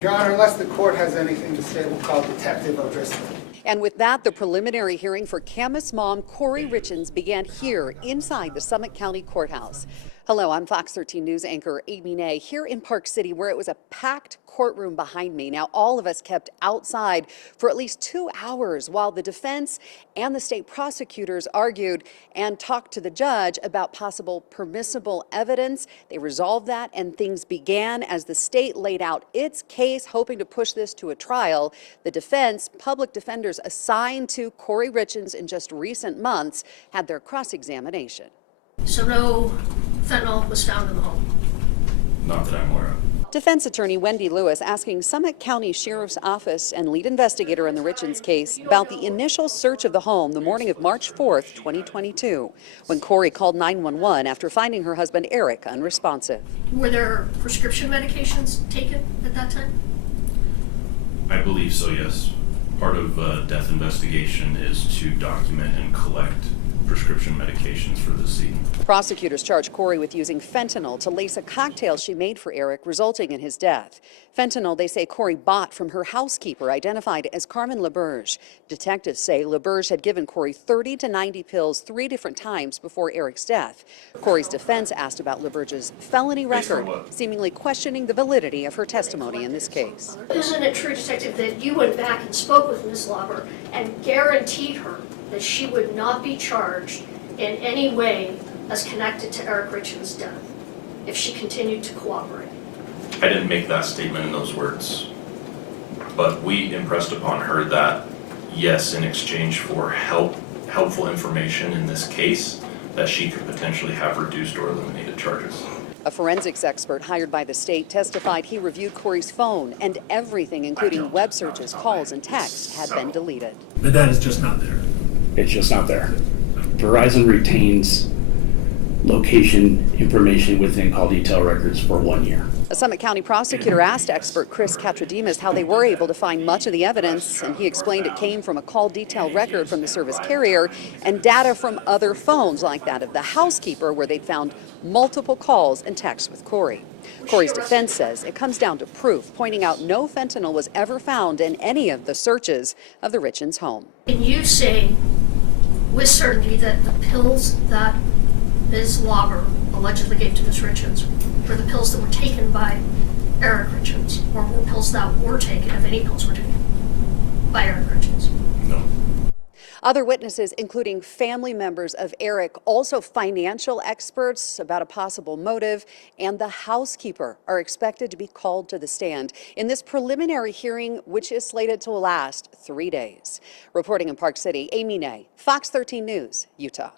Your Honor, unless the court has anything to say, we'll call Detective O'Driscoll. And with that, the preliminary hearing for Camus' mom, Corey Richins, began here inside the Summit County Courthouse. Hello, I'm Fox 13 News anchor Amy Nay here in Park City, where it was a packed courtroom behind me. Now, all of us kept outside for at least 2 hours while the defense and the state prosecutors argued and talked to the judge about possible permissible evidence. They resolved that and things began as the state laid out its case, hoping to push this to a trial. The defense, public defenders assigned to Corey Richins in just recent months, had their cross-examination. So no fentanyl was found in the home? Not that I'm aware of. Defense attorney Wendy Lewis asking Summit County Sheriff's Office and lead investigator in the Richins case about the initial search of the home the morning of March 4th, 2022, when Corey called 911 after finding her husband Eric unresponsive. Were there prescription medications taken at that time? I believe so, yes. Part of death investigation is to document and collect prescription medications for the scene. Prosecutors charged Corey with using fentanyl to lace a cocktail she made for Eric, resulting in his death. Fentanyl, they say Corey bought from her housekeeper, identified as Carmen LaBerge. Detectives say LaBerge had given Corey 30 to 90 pills 3 different times before Eric's death. Corey's defense asked about LaBerge's felony record, seemingly questioning the validity of her testimony in this case. Isn't it true, Detective, that you went back and spoke with Ms. Lauber and guaranteed her that she would not be charged in any way as connected to Eric Richins' death if she continued to cooperate? I didn't make that statement in those words, but we impressed upon her that, yes, in exchange for helpful information in this case, that she could potentially have reduced or eliminated charges. A forensics expert hired by the state testified he reviewed Corey's phone and everything, including web searches, calls, and texts, had been deleted. But that is just not there. It's just not there. Verizon retains location information within call detail records for 1 year. A Summit County prosecutor asked expert Chris Katradimas how they were able to find much of the evidence, and he explained it came from a call detail record from the service carrier and data from other phones like that of the housekeeper, where they found multiple calls and texts with Corey. Corey's defense says it comes down to proof, pointing out no fentanyl was ever found in any of the searches of the Richins home. Can you say with certainty that the pills that Ms. Lauber allegedly gave to Ms. Richins were the pills that were taken by Eric Richins, or were pills that were taken, if any pills were taken, by Eric Richins? No. Other witnesses, including family members of Eric, also financial experts about a possible motive, and the housekeeper are expected to be called to the stand in this preliminary hearing, which is slated to last 3 days. Reporting in Park City, Amy Nay, Fox 13 News, Utah.